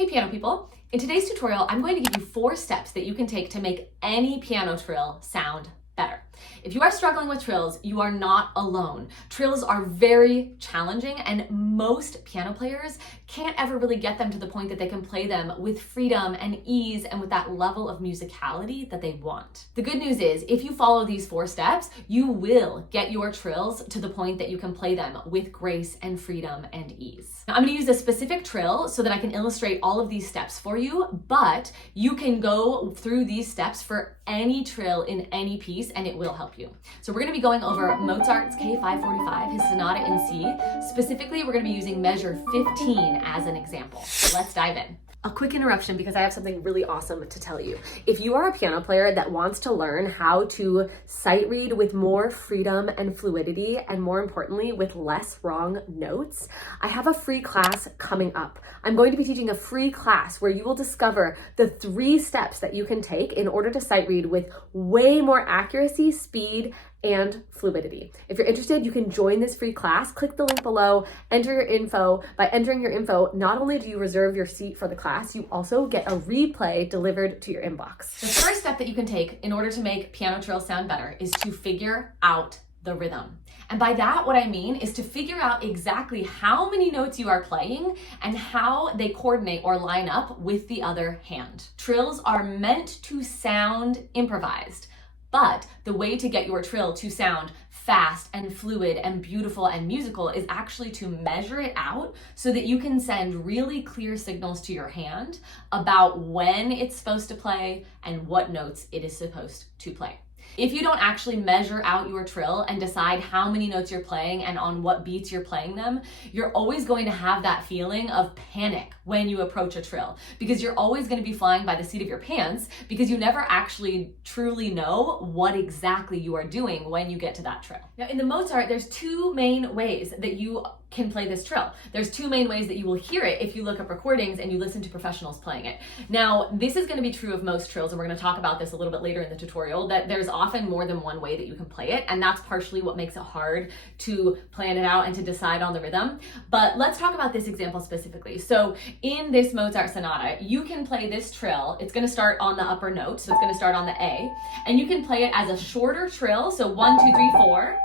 Hey piano people, in today's tutorial I'm going to give you 4 steps that you can take to make any piano trill sound better. If you are struggling with trills, you are not alone. Trills are very challenging and most piano players can't ever really get them to the point that they can play them with freedom and ease and with that level of musicality that they want. The good news is if you follow these 4 steps, you will get your trills to the point that you can play them with grace and freedom and ease. Now I'm going to use a specific trill so that I can illustrate all of these steps for you, but you can go through these steps for any trill in any piece and it will help you. So we're going to be going over Mozart's K545, his sonata in C. Specifically, we're going to be using measure 15 as an example. So let's dive in. A quick interruption because I have something really awesome to tell you. If you are a piano player that wants to learn how to sight read with more freedom and fluidity, and more importantly, with less wrong notes, I have a free class coming up. I'm going to be teaching a free class where you will discover the 3 steps that you can take in order to sight read with way more accuracy, speed, and fluidity. If you're interested, you can join this free class. Click the link below, enter your info. By entering your info, not only do you reserve your seat for the class, you also get a replay delivered to your inbox. The first step that you can take in order to make piano trills sound better is to figure out the rhythm. And by that, what I mean is to figure out exactly how many notes you are playing and how they coordinate or line up with the other hand. Trills are meant to sound improvised. But the way to get your trill to sound fast and fluid and beautiful and musical is actually to measure it out so that you can send really clear signals to your hand about when it's supposed to play and what notes it is supposed to play. If you don't actually measure out your trill and decide how many notes you're playing and on what beats you're playing them, you're always going to have that feeling of panic when you approach a trill because you're always going to be flying by the seat of your pants because you never actually truly know what exactly you are doing when you get to that trill. Now in the Mozart, there's 2 main ways that you can play this trill. There's 2 main ways that you will hear it if you look up recordings and you listen to professionals playing it. Now, this is going to be true of most trills, and we're going to talk about this a little bit later in the tutorial, that there's often more than one way that you can play it, and that's partially what makes it hard to plan it out and to decide on the rhythm. But let's talk about this example specifically. So in this Mozart sonata, you can play this trill. It's going to start on the upper note, so it's going to start on the A, and you can play it as a shorter trill, so 1, 2, 3, 4,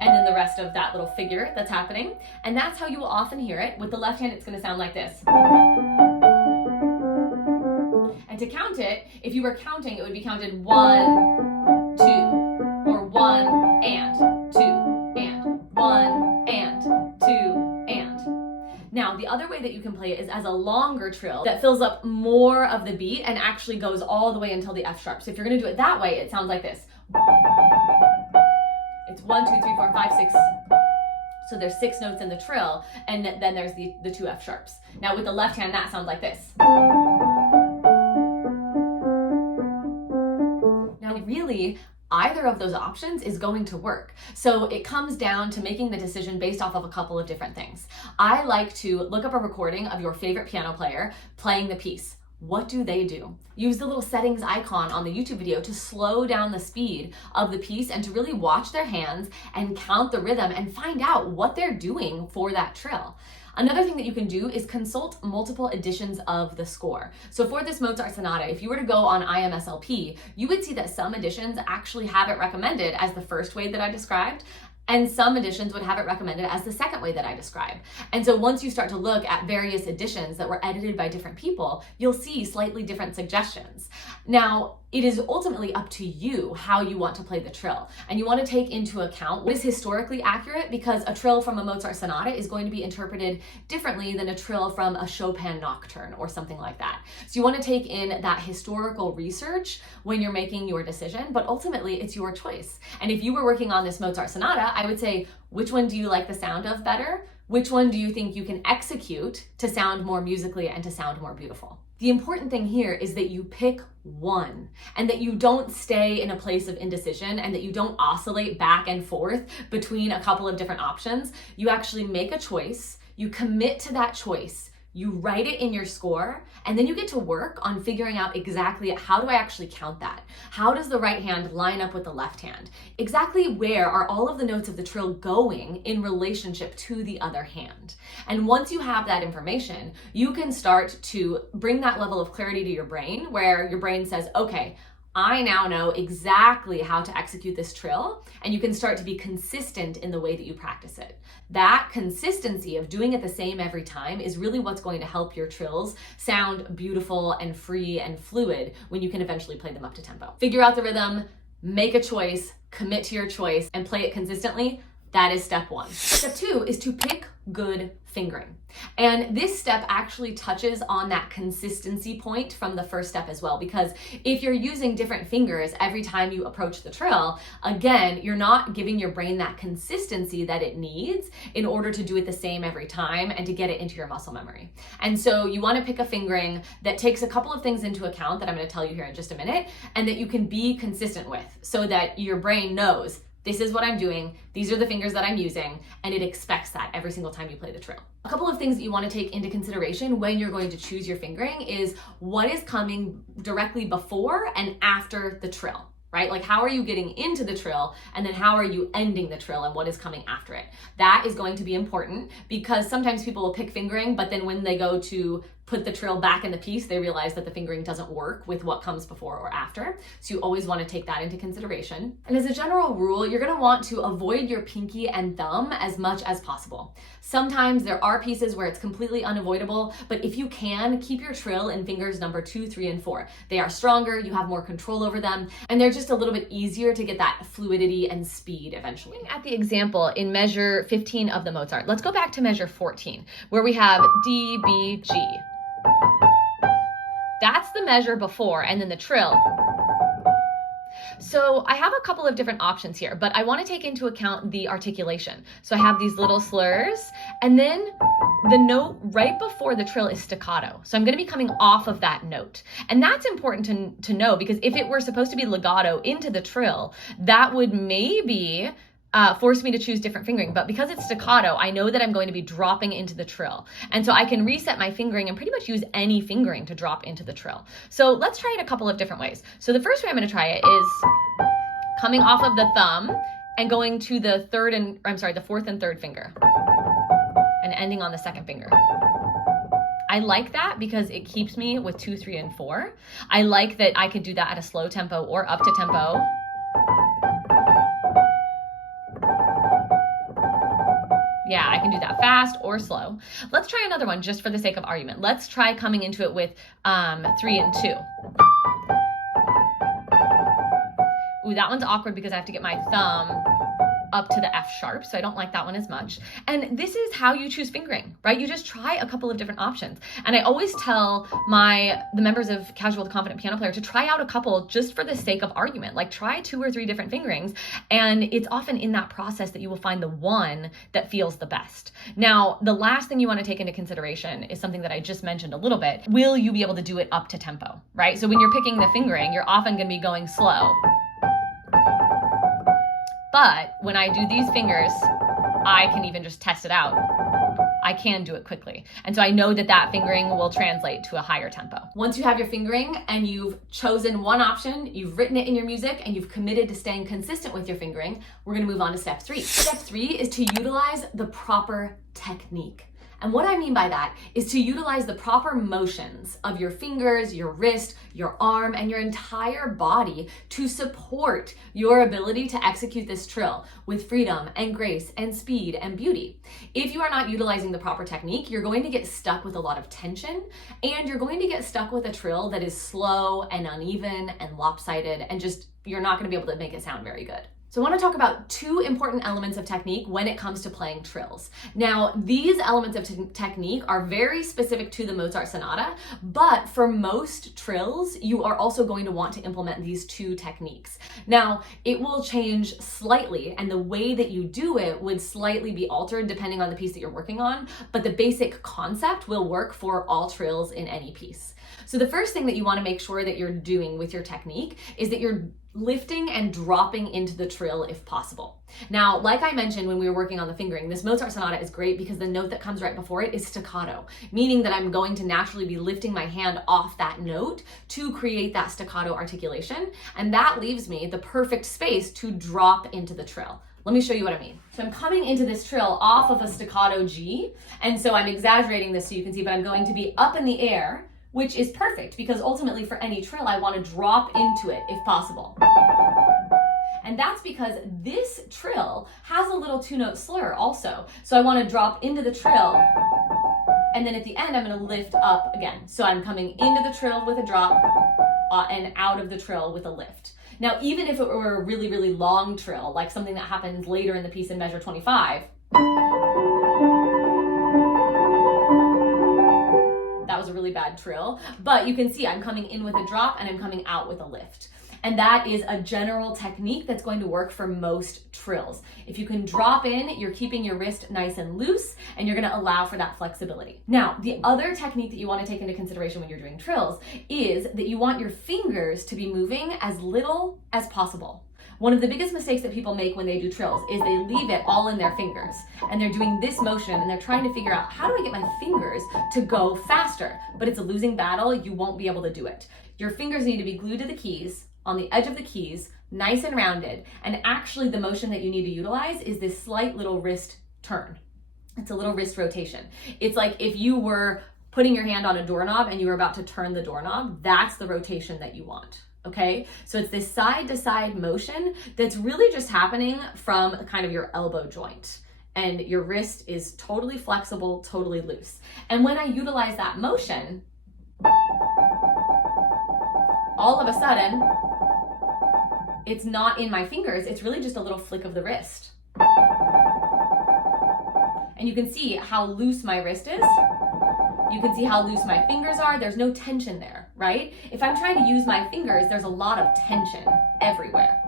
and then the rest of that little figure that's happening. And that's how you will often hear it. With the left hand, it's going to sound like this. And to count it, if you were counting, it would be counted 1, 2, or 1 and 2 and 1 and 2 and. Now, the other way that you can play it is as a longer trill that fills up more of the beat and actually goes all the way until the F sharp. So if you're going to do it that way, it sounds like this. It's 1, 2, 3, 4, 5, 6. So there's 6 notes in the trill, and then there's the 2 F sharps. Now with the left hand, that sounds like this. Now really, either of those options is going to work. So it comes down to making the decision based off of a couple of different things. I like to look up a recording of your favorite piano player playing the piece. What do they do? Use the little settings icon on the YouTube video to slow down the speed of the piece and to really watch their hands and count the rhythm and find out what they're doing for that trill. Another thing that you can do is consult multiple editions of the score. So for this Mozart sonata, if you were to go on IMSLP, you would see that some editions actually have it recommended as the first way that I described, and some editions would have it recommended as the second way that I describe. And so once you start to look at various editions that were edited by different people, you'll see slightly different suggestions. Now, it is ultimately up to you how you want to play the trill. And you want to take into account what is historically accurate, because a trill from a Mozart sonata is going to be interpreted differently than a trill from a Chopin nocturne or something like that. So you want to take in that historical research when you're making your decision, but ultimately it's your choice. And if you were working on this Mozart sonata, I would say, which one do you like the sound of better? Which one do you think you can execute to sound more musically and to sound more beautiful? The important thing here is that you pick one and that you don't stay in a place of indecision and that you don't oscillate back and forth between a couple of different options. You actually make a choice, you commit to that choice, you write it in your score, and then you get to work on figuring out exactly how do I actually count that? How does the right hand line up with the left hand? Exactly where are all of the notes of the trill going in relationship to the other hand? And once you have that information, you can start to bring that level of clarity to your brain where your brain says, okay, I now know exactly how to execute this trill, and you can start to be consistent in the way that you practice it. That consistency of doing it the same every time is really what's going to help your trills sound beautiful and free and fluid when you can eventually play them up to tempo. Figure out the rhythm, make a choice, commit to your choice, and play it consistently. That is step one. Step two is to pick good fingering. And this step actually touches on that consistency point from the first step as well, because if you're using different fingers every time you approach the trill, again, you're not giving your brain that consistency that it needs in order to do it the same every time and to get it into your muscle memory. And so you want to pick a fingering that takes a couple of things into account that I'm going to tell you here in just a minute, and that you can be consistent with so that your brain knows this is what I'm doing, these are the fingers that I'm using, and it expects that every single time you play the trill. A couple of things that you want to take into consideration when you're going to choose your fingering is what is coming directly before and after the trill, right? Like how are you getting into the trill, and then how are you ending the trill, and what is coming after it? That is going to be important because sometimes people will pick fingering, but then when they go to put the trill back in the piece, they realize that the fingering doesn't work with what comes before or after. So you always want to take that into consideration. And as a general rule, you're going to want to avoid your pinky and thumb as much as possible. Sometimes there are pieces where it's completely unavoidable, but if you can, keep your trill in fingers number 2, 3, and 4. They are stronger, you have more control over them, and they're just a little bit easier to get that fluidity and speed eventually. At the example in measure 15 of the Mozart, let's go back to measure 14, where we have D, B, G. That's the measure before, and then the trill. So I have a couple of different options here, but I want to take into account the articulation. So I have these little slurs, and then the note right before the trill is staccato. So I'm going to be coming off of that note. And that's important to know, because if it were supposed to be legato into the trill, that would maybe force me to choose different fingering. But because it's staccato, I know that I'm going to be dropping into the trill. And so I can reset my fingering and pretty much use any fingering to drop into the trill. So let's try it a couple of different ways. So the first way I'm going to try it is coming off of the thumb and going to the fourth and third finger and ending on the second finger. I like that because it keeps me with 2, 3, and 4. I like that I could do that at a slow tempo or up to tempo. Yeah, I can do that fast or slow. Let's try another one just for the sake of argument. Let's try coming into it with 3 and 2. Ooh, that one's awkward because I have to get my thumb up to the F sharp, so I don't like that one as much. And this is how you choose fingering, right? You just try a couple of different options. And I always tell the members of Casual to Confident Piano Player to try out a couple just for the sake of argument. Like try 2 or 3 different fingerings, and it's often in that process that you will find the one that feels the best. Now, the last thing you want to take into consideration is something that I just mentioned a little bit. Will you be able to do it up to tempo, right? So when you're picking the fingering, you're often going to be going slow. But when I do these fingers, I can even just test it out. I can do it quickly. And so I know that that fingering will translate to a higher tempo. Once you have your fingering and you've chosen one option, you've written it in your music, and you've committed to staying consistent with your fingering, we're gonna move on to step 3. Step 3 is to utilize the proper technique. And what I mean by that is to utilize the proper motions of your fingers, your wrist, your arm, and your entire body to support your ability to execute this trill with freedom and grace and speed and beauty. If you are not utilizing the proper technique, you're going to get stuck with a lot of tension, and you're going to get stuck with a trill that is slow and uneven and lopsided, and just you're not going to be able to make it sound very good. So I want to talk about 2 important elements of technique when it comes to playing trills. Now, these elements of technique are very specific to the Mozart sonata, but for most trills, you are also going to want to implement these 2 techniques. Now, it will change slightly, and the way that you do it would slightly be altered depending on the piece that you're working on, but the basic concept will work for all trills in any piece. So the first thing that you want to make sure that you're doing with your technique is that you're lifting and dropping into the trill if possible. Now, like I mentioned when we were working on the fingering, this Mozart sonata is great because the note that comes right before it is staccato, meaning that I'm going to naturally be lifting my hand off that note to create that staccato articulation. And that leaves me the perfect space to drop into the trill. Let me show you what I mean. So I'm coming into this trill off of a staccato G, and so I'm exaggerating this so you can see, but I'm going to be up in the air, which is perfect because ultimately for any trill, I want to drop into it if possible. And that's because this trill has a little two-note slur also. So I want to drop into the trill, and then at the end, I'm going to lift up again. So I'm coming into the trill with a drop and out of the trill with a lift. Now, even if it were a really, really long trill, like something that happens later in the piece in measure 25, that was a really bad trill, but you can see I'm coming in with a drop and I'm coming out with a lift. And that is a general technique that's going to work for most trills. If you can drop in, you're keeping your wrist nice and loose, and you're gonna allow for that flexibility. Now, the other technique that you wanna take into consideration when you're doing trills is that you want your fingers to be moving as little as possible. One of the biggest mistakes that people make when they do trills is they leave it all in their fingers, and they're doing this motion and they're trying to figure out, how do I get my fingers to go faster? But it's a losing battle. You won't be able to do it. Your fingers need to be glued to the keys, on the edge of the keys, nice and rounded. And actually the motion that you need to utilize is this slight little wrist turn. It's a little wrist rotation. It's like if you were putting your hand on a doorknob and you were about to turn the doorknob, that's the rotation that you want. Okay, so it's this side to side motion that's really just happening from kind of your elbow joint, and your wrist is totally flexible, totally loose. And when I utilize that motion, all of a sudden, it's not in my fingers, it's really just a little flick of the wrist. And you can see how loose my wrist is. You can see how loose my fingers are. There's no tension there, right? If I'm trying to use my fingers, there's a lot of tension everywhere.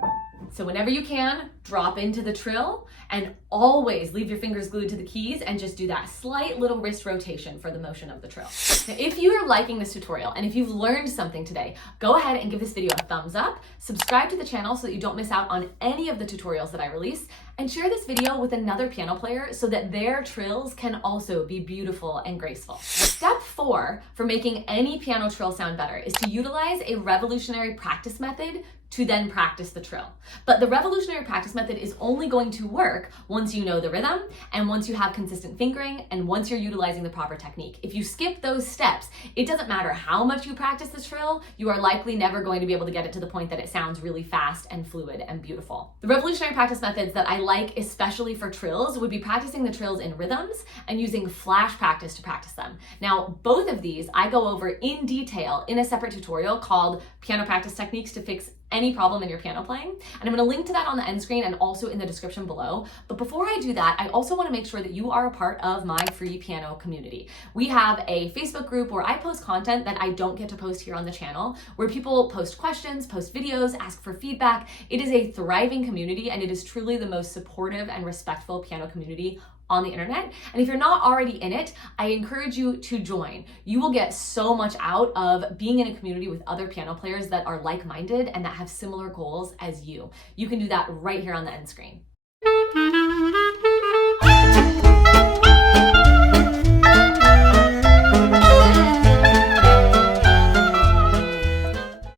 So whenever you can, drop into the trill and always leave your fingers glued to the keys and just do that slight little wrist rotation for the motion of the trill. Now, if you are liking this tutorial and if you've learned something today, go ahead and give this video a thumbs up, subscribe to the channel so that you don't miss out on any of the tutorials that I release, and share this video with another piano player so that their trills can also be beautiful and graceful. Step 4 for making any piano trill sound better is to utilize a revolutionary practice method to then practice the trill. But the revolutionary practice method is only going to work once you know the rhythm and once you have consistent fingering and once you're utilizing the proper technique. If you skip those steps, it doesn't matter how much you practice the trill, you are likely never going to be able to get it to the point that it sounds really fast and fluid and beautiful. The revolutionary practice methods that I like especially for trills would be practicing the trills in rhythms and using flash practice to practice them. Now, both of these I go over in detail in a separate tutorial called Piano Practice Techniques to Fix Any Problem in Your Piano Playing. And I'm going to link to that on the end screen and also in the description below. But before I do that, I also want to make sure that you are a part of my free piano community. We have a Facebook group where I post content that I don't get to post here on the channel, where people post questions, post videos, ask for feedback. It is a thriving community, and it is truly the most supportive and respectful piano community on the internet. And if you're not already in it, I encourage you to join. You will get so much out of being in a community with other piano players that are like-minded and that have similar goals as you. You can do that right here on the end screen.